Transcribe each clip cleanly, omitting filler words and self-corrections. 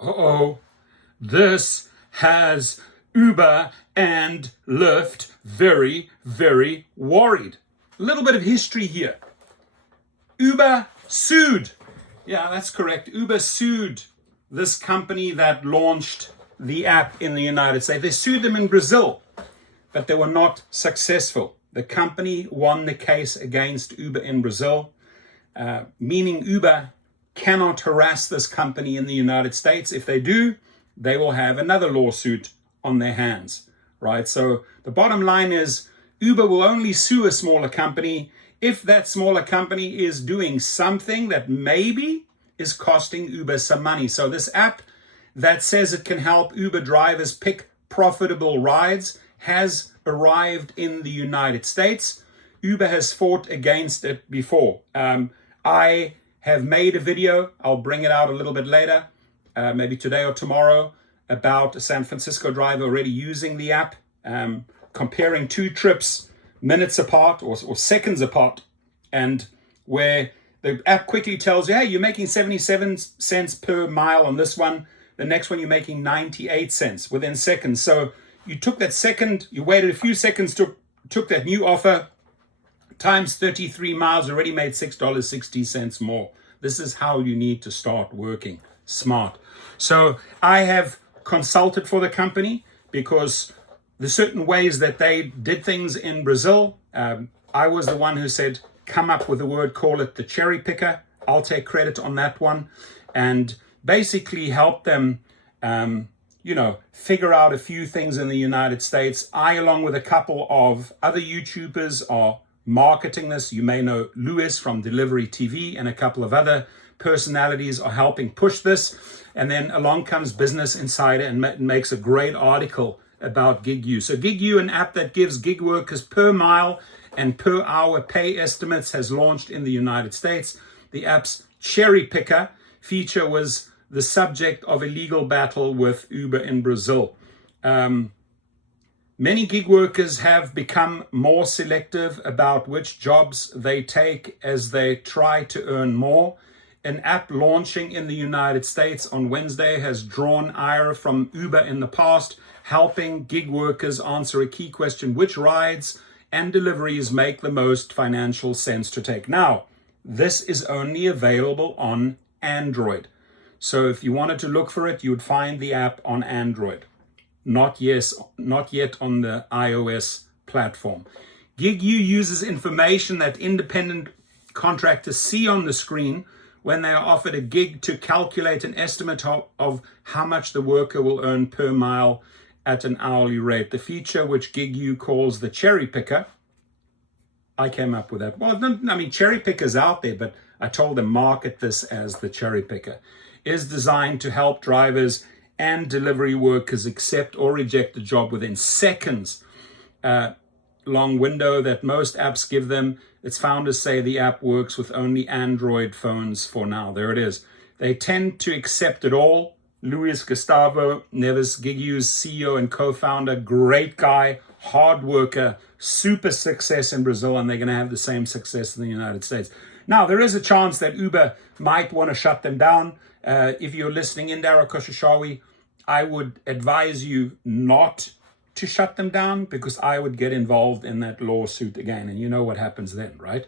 Uh-oh, this has Uber and Lyft very, very worried. A little bit of history here. Uber sued. Yeah, that's correct. Uber sued this company that launched the app in the United States. They sued them in Brazil, but they were not successful. The company won the case against Uber in Brazil, meaning Uber cannot harass this company in the United States. If they do, they will have another lawsuit on their hands, right? So the bottom line is Uber will only sue a smaller company if that smaller company is doing something that maybe is costing Uber some money. So this app that says it can help Uber drivers pick profitable rides has arrived in the United States. Uber has fought against it before. I have made a video, I'll bring it out a little bit later, maybe today or tomorrow, about a San Francisco driver already using the app, comparing two trips minutes apart or seconds apart, and where the app quickly tells you, hey, you're making 77 cents per mile on this one, the next one you're making 98 cents within seconds. So you took that second, you waited a few seconds, took that new offer, times 33 miles, already made $6.60 more. This is how you need to start working smart. So I have consulted for the company because the certain ways that they did things in Brazil, I was the one who said, come up with a word, call it the cherry picker. I'll take credit on that one, and basically help them, figure out a few things in the United States. I, along with a couple of other YouTubers, are marketing this. You may know Lewis from Delivery TV and a couple of other personalities are helping push this. And then along comes Business Insider and makes a great article about GigU. So GigU, an app that gives gig workers per mile and per hour pay estimates, has launched in the United States. The app's cherry picker feature was the subject of a legal battle with Uber in Brazil. Many gig workers have become more selective about which jobs they take as they try to earn more. An app launching in the United States on Wednesday has drawn ire from Uber in the past, helping gig workers answer a key question: which rides and deliveries make the most financial sense to take? Now, this is only available on Android. So if you wanted to look for it, you would find the app on Android. Not yet on the iOS platform. GigU uses information that independent contractors see on the screen when they are offered a gig to calculate an estimate of how much the worker will earn per mile at an hourly rate. The feature, which GigU calls the cherry picker, I came up with that. Well, I mean, cherry picker's out there, but I told them market this as the cherry picker, is designed to help drivers and delivery workers accept or reject the job within seconds. Long window that most apps give them. Its founders say the app works with only Android phones for now. There it is. They tend to accept it all. Luis Gustavo Neves, GigU's CEO and co-founder, great guy, hard worker, super success in Brazil, and they're going to have the same success in the United States. Now, there is a chance that Uber might want to shut them down. If you're listening in Dara Koshashawi, I would advise you not to shut them down, because I would get involved in that lawsuit again, and you know what happens then, right?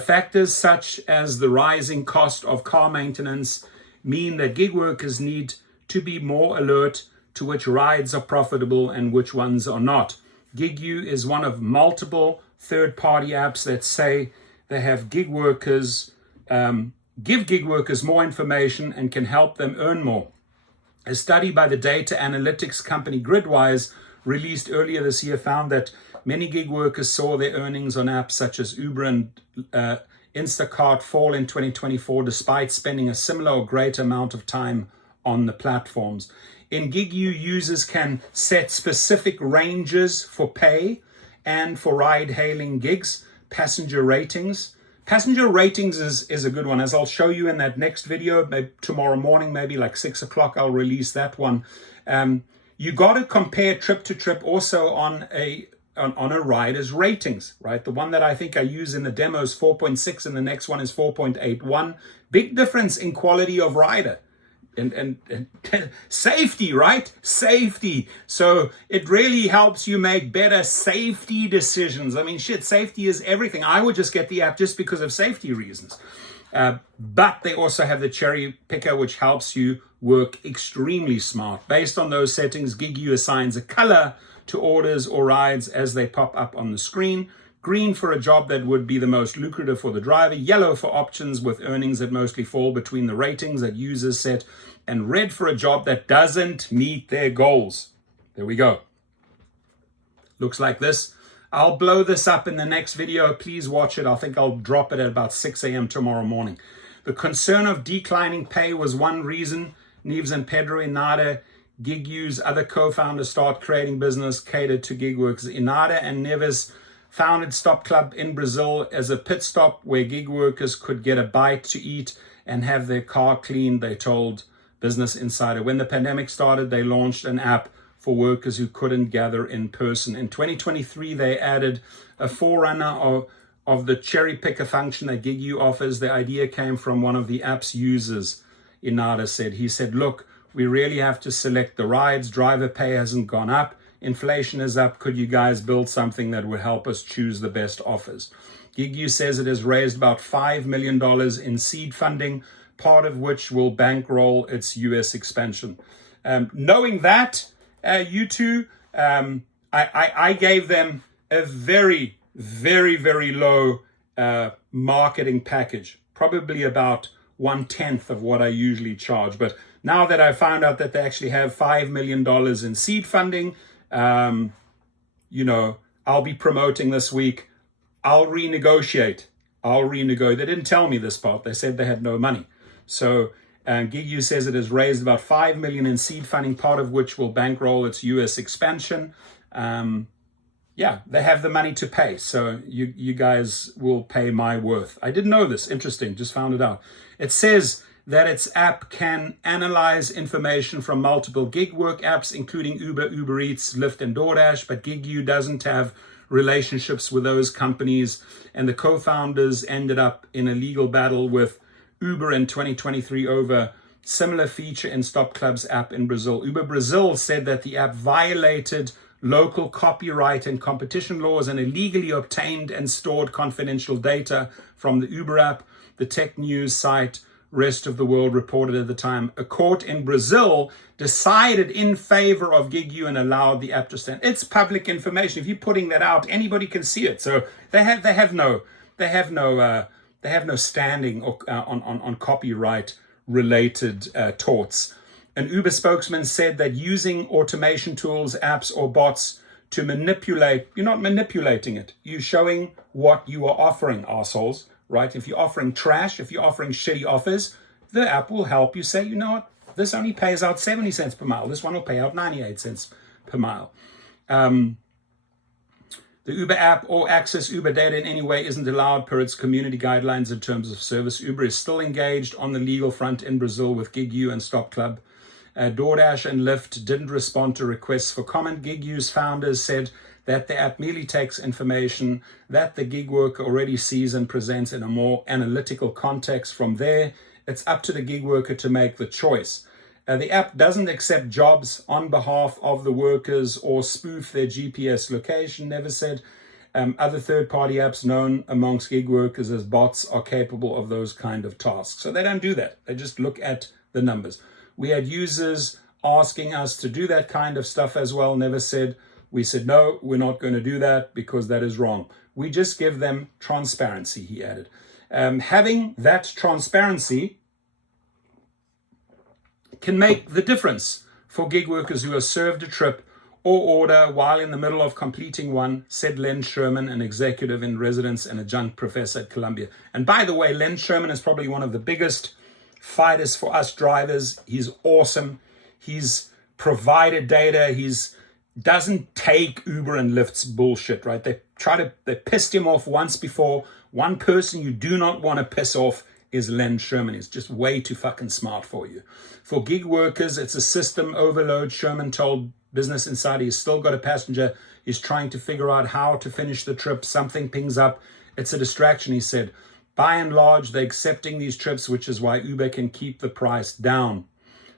Factors such as the rising cost of car maintenance mean that gig workers need to be more alert to which rides are profitable and which ones are not. GigU is one of multiple third-party apps that say they have gig workers, give gig workers more information and can help them earn more. A study by the data analytics company Gridwise, released earlier this year, found that many gig workers saw their earnings on apps such as Uber and Instacart fall in 2024, despite spending a similar or greater amount of time on the platforms. In GigU, users can set specific ranges for pay and for ride-hailing gigs. Passenger ratings. Passenger ratings is a good one, as I'll show you in that next video. Maybe tomorrow morning, maybe like 6 o'clock, I'll release that one. You got to compare trip to trip also on a rider's ratings, right? The one that I think I use in the demo is 4.6 and the next one is 4.81. Big difference in quality of rider. and safety, right? Safety. So it really helps you make better safety decisions. I mean, shit, safety is everything. I would just get the app just because of safety reasons. But they also have the cherry picker, which helps you work extremely smart. Based on those settings, GigU assigns a color to orders or rides as they pop up on the screen. Green for a job that would be the most lucrative for the driver, yellow for options with earnings that mostly fall between the ratings that users set, and red for a job that doesn't meet their goals. There we go. Looks like this. I'll blow this up in the next video. Please watch it. I think I'll drop it at about 6 a.m. tomorrow morning. The concern of declining pay was one reason Neves and Pedro Inada, GigU's other co-founders, start creating business catered to gig workers. Inada and Neves founded Stop Club in Brazil as a pit stop where gig workers could get a bite to eat and have their car cleaned, they told Business Insider. When the pandemic started, they launched an app for workers who couldn't gather in person. In 2023, they added a forerunner of the cherry picker function that GigU offers. The idea came from one of the app's users, Inada said. He said, look, we really have to select the rides. Driver pay hasn't gone up. Inflation is up. Could you guys build something that would help us choose the best offers? GigU says it has raised about $5 million in seed funding, part of which will bankroll its US expansion. Knowing that, you two, I gave them a very, very, very low marketing package, probably about 1/10 of what I usually charge. But now that I found out that they actually have $5 million in seed funding, you know, I'll be promoting this week. I'll renegotiate. They didn't tell me this part. They said they had no money. So GigU says it has raised about $5 million in seed funding, part of which will bankroll its US expansion. Yeah, they have the money to pay. So you guys will pay my worth. I didn't know this. Interesting. Just found it out. It says that its app can analyze information from multiple gig work apps, including Uber, Uber Eats, Lyft, and DoorDash, but GigU doesn't have relationships with those companies, and the co-founders ended up in a legal battle with Uber in 2023 over similar feature in Stop Club's app in Brazil. Uber Brazil said that the app violated local copyright and competition laws and illegally obtained and stored confidential data from the Uber app. The tech news site Rest of the World reported at the time. A court in Brazil decided in favor of GigU and allowed the app to stand. It's public information. If you're putting that out, anybody can see it. So they have no standing on copyright related torts. An Uber spokesman said that using automation tools, apps, or bots to manipulate, you're not manipulating it. You're showing what you are offering, assholes. Right? If you're offering trash, if you're offering shitty offers, the app will help you say, you know what, this only pays out 70 cents per mile. This one will pay out 98 cents per mile. The Uber app or access Uber data in any way isn't allowed per its community guidelines in terms of service. Uber is still engaged on the legal front in Brazil with GigU and Stop Club. DoorDash and Lyft didn't respond to requests for comment. GigU's founders said that the app merely takes information that the gig worker already sees and presents in a more analytical context. From there, it's up to the gig worker to make the choice. The app doesn't accept jobs on behalf of the workers or spoof their GPS location, Never said. Other third-party apps known amongst gig workers as bots are capable of those kind of tasks. So they don't do that. They just look at the numbers. We had users asking us to do that kind of stuff as well, Never said. We said, no, we're not going to do that because that is wrong. We just give them transparency, he added. Having that transparency can make the difference for gig workers who are served a trip or order while in the middle of completing one, said Len Sherman, an executive in residence and adjunct professor at Columbia. And by the way, Len Sherman is probably one of the biggest fighters for us drivers. He's awesome. He's provided data. He's doesn't take Uber and Lyft's bullshit, right? They pissed him off once before. One person you do not want to piss off is Len Sherman. He's just way too fucking smart for you. For gig workers, it's a system overload. Sherman told Business Insider he's still got a passenger. He's trying to figure out how to finish the trip. Something pings up. It's a distraction, he said. By and large, they're accepting these trips, which is why Uber can keep the price down.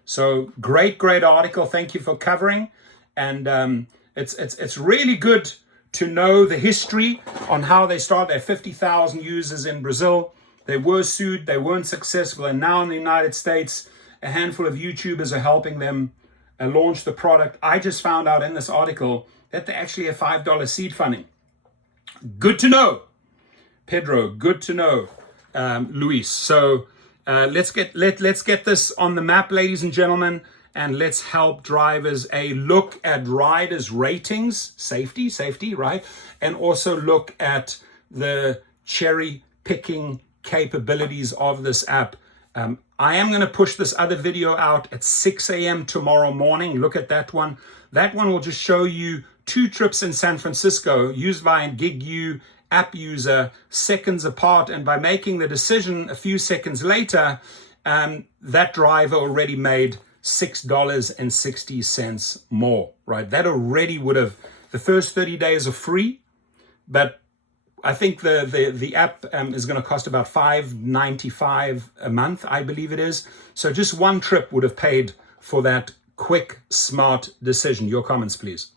So great article. Thank you for covering. And it's really good to know the history on how they started. They have 50,000 users in Brazil. They were sued, they weren't successful, and now in the United States, a handful of YouTubers are helping them launch the product. I just found out in this article that they actually have $5 seed funding. Good to know, Pedro. Good to know, Luis. So let's get this on the map, ladies and gentlemen, and let's help drivers look at riders' ratings, safety, right, and also look at the cherry picking capabilities of this app. I am going to push this other video out at 6 a.m. tomorrow morning. Look at that one. That one will just show you 2 trips in San Francisco used by a GigU app user seconds apart. And by making the decision a few seconds later, that driver already made $6.60 more, right? That already would have, the first 30 days are free, but I think the app is going to cost about $5.95 a month, I believe it is. So just one trip would have paid for that quick, smart decision. Your comments, please.